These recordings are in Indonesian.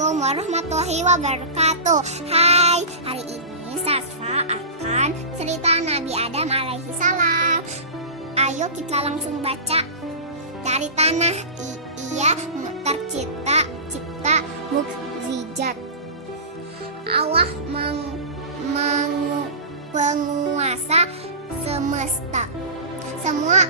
Assalamualaikum warahmatullahi wabarakatuh. Hai, hari ini Safa akan cerita Nabi Adam alaihi salam. Ayo kita langsung baca. Dari tanah ia tercipta mukjizat. Allah penguasa semesta. Semua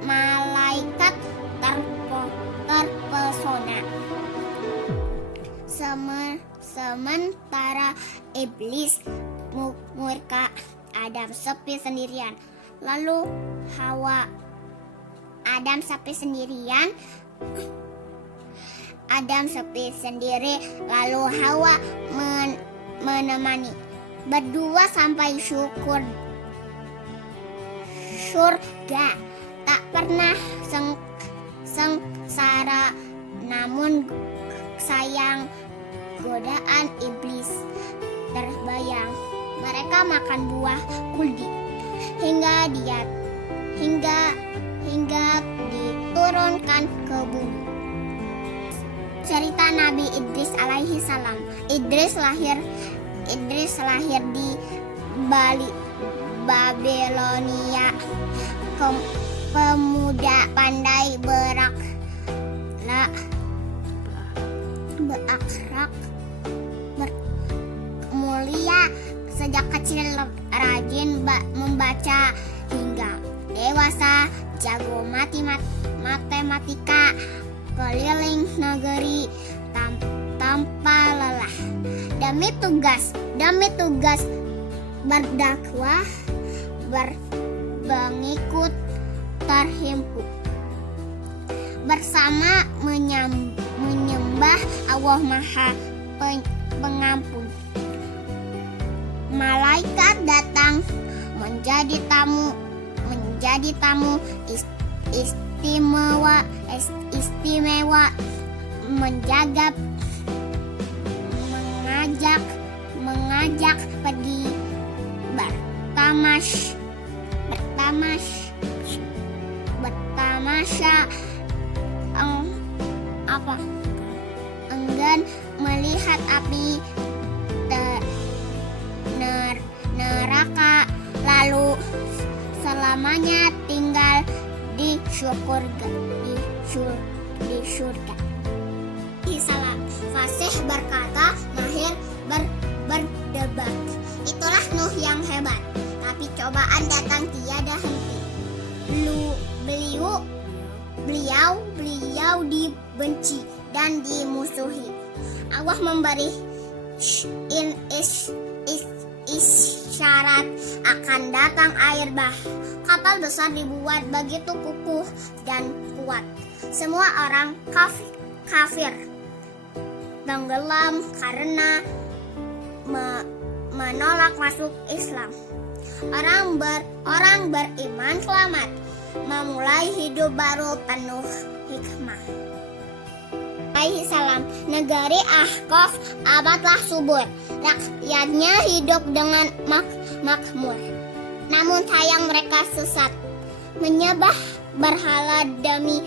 malaikat terpesona. Sementara iblis murka, Adam sepi sendirian. Lalu Adam sepi sendiri, lalu Hawa menemani. Berdua sampai surga. Tak pernah sengsara, namun sayang godaan iblis terbayang. Mereka makan buah kuldi hingga diturunkan ke bumi. Cerita Nabi Idris alaihi salam. Idris lahir di Babilonia. Pemuda pandai berakhlak, mulia. Sejak kecil rajin membaca, hingga dewasa jago matematika, keliling negeri tanpa lelah. Demi tugas berdakwah, pengikut terhimpun. Bersama menyembah Allah Maha Pengampun. Malaikat datang menjadi tamu istimewa, mengajak pergi bertamasya, enggan melihat api neraka, lalu selamanya tinggal di surga. Salam fasih berkata, mahir berdebat. Itulah Nuh yang hebat, tapi cobaan datang tiada henti. Beliau dibenci dan dimusuhi. Allah memberi isyarat akan datang air bah. Kapal besar dibuat begitu kukuh dan kuat. Semua orang kafir tenggelam karena menolak masuk Islam. Orang beriman selamat, memulai hidup baru penuh hikmah. Alaihi salam. Negeri Ahqaf abadlah subur, rakyatnya hidup dengan makmur. Namun sayang mereka sesat, menyembah berhala demi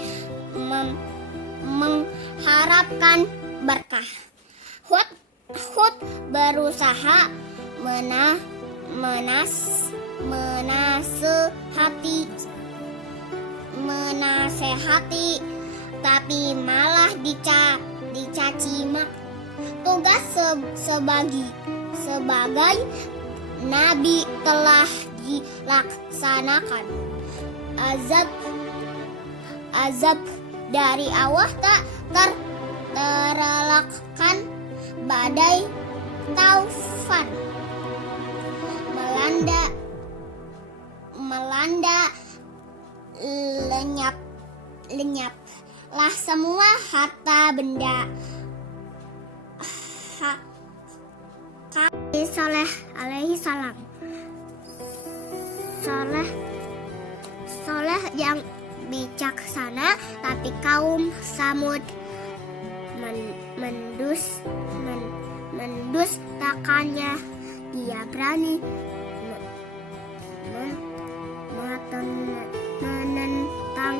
mengharapkan berkah. Hud berusaha menasehati, tapi malah dicaci mak. Tugas sebagai nabi telah dilaksanakan. Azab dari Allah tak terelakkan. Badai taufan melanda, lenyaplah semua harta benda. Soleh alaihi salam. Soleh yang bijaksana, tapi kaum Samud mendustakannya. Dia berani menentang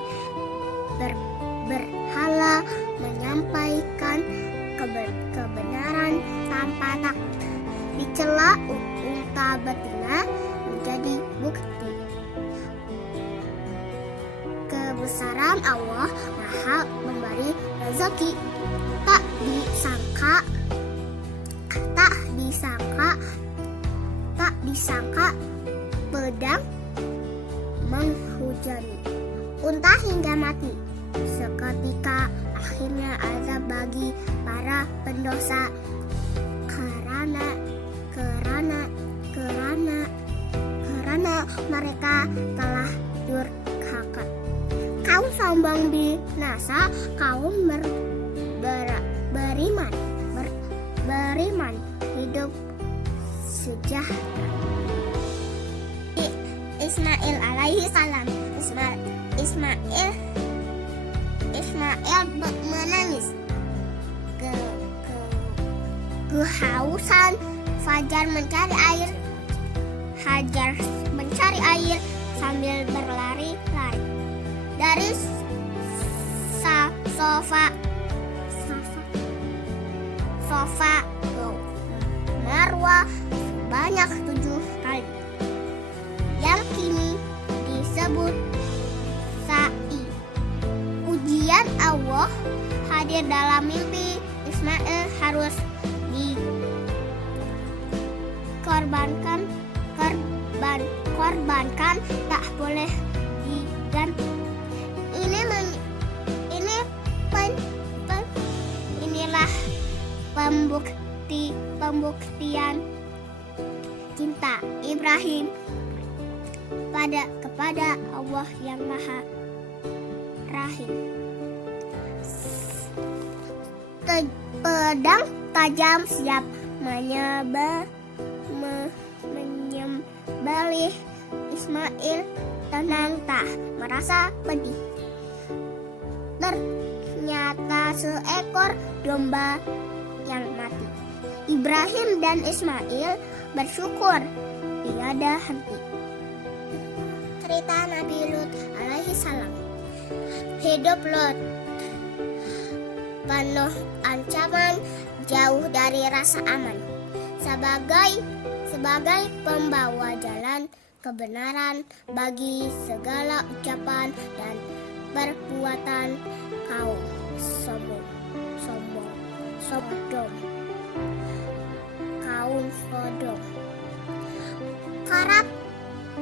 berhala, menyampaikan kebesaran Allah Maha memberi rezeki. Tak disangka pedang menghujani unta hingga mati. Seketika akhirnya azab bagi para pendosa karena mereka telah durhaka. Kaum sombong binasa, kaum beriman hidup sejahtera. Ismail alaihi salam. Ismail menangis kehausan. Hajar mencari air sambil berlari-lari dari sofa ke Marwa banyak 7 kali, yang kini disebut sa'i. Ujian Allah hadir dalam mimpi. Ismail harus korbankan, tak boleh diganti. Inilah pembuktian cinta Ibrahim kepada Allah yang Maha Rahim. Pedang tajam siap menyembelih. Ismail tenang, tak merasa pedih. Ternyata seekor domba yang mati. Ibrahim dan Ismail bersyukur tiada henti. Cerita Nabi Lut alaihi salam. Hidup Lut penuh ancaman, jauh dari rasa aman. Sebagai pembawa jalan kebenaran bagi segala ucapan dan perbuatan kaum Sodom.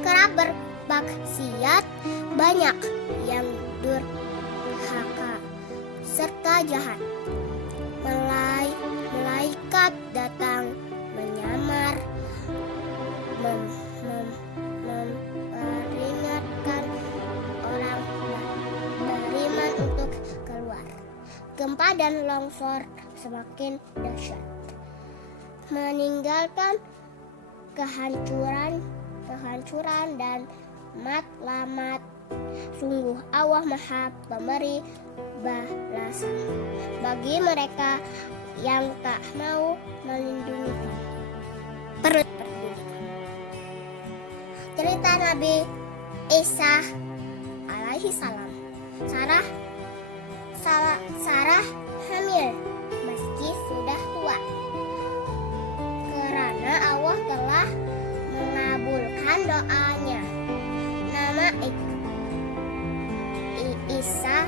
Kerap bermaksiat, banyak yang durhaka serta jahat. Malaikat datang menyamar, memperingatkan orang beriman untuk keluar. Gempa dan longsor semakin dahsyat, meninggalkan kehancuran dan matlamat. Sungguh Allah Maha Pemberi balasan bagi mereka yang tak mau melindungi cerita Nabi Isa alaihi salam. Sarah hamil meski sudah tua, karena Allah telah mengabulkan doanya. Nama Ishak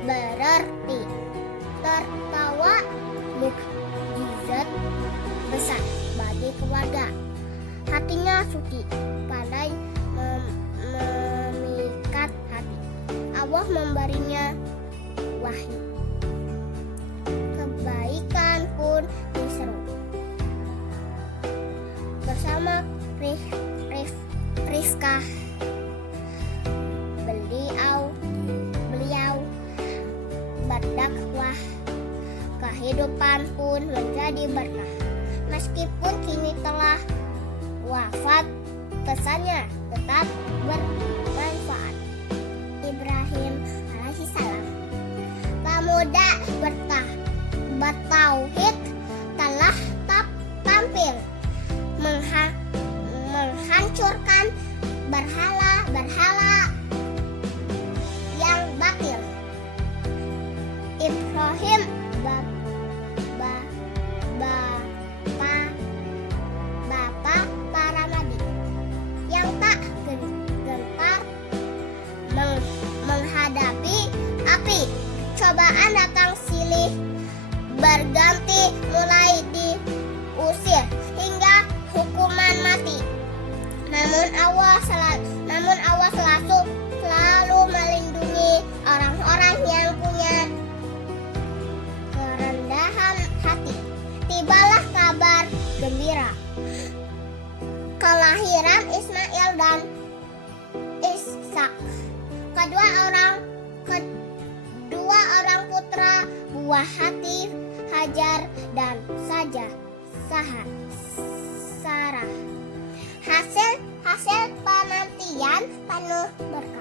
berarti tertawa, mukjizat besar bagi keluarga. Hatinya suci, pandai memikat hati. Allah memberinya wahyu. Kebaikan pun diseru bersama Rifkah. Beliau berdakwah, kehidupan pun menjadi berkah. Meskipun kini telah wafat, pesannya tetap bermanfaat. Ibrahim alaihi salam. Pemuda bertauhid telah tampil menghancurkan berhala yang batil. Ibrahim bapak para nabi yang tak cobaan datang silih berganti, mulai diusir hingga hukuman mati. Namun Allah selalu melindungi orang-orang yang punya kerendahan hati. Tibalah kabar gembira, kelahiran Ismail dan Ishak, kedua orang putra buah hati Hajar dan Sarah. Hasil penantian penuh berkah.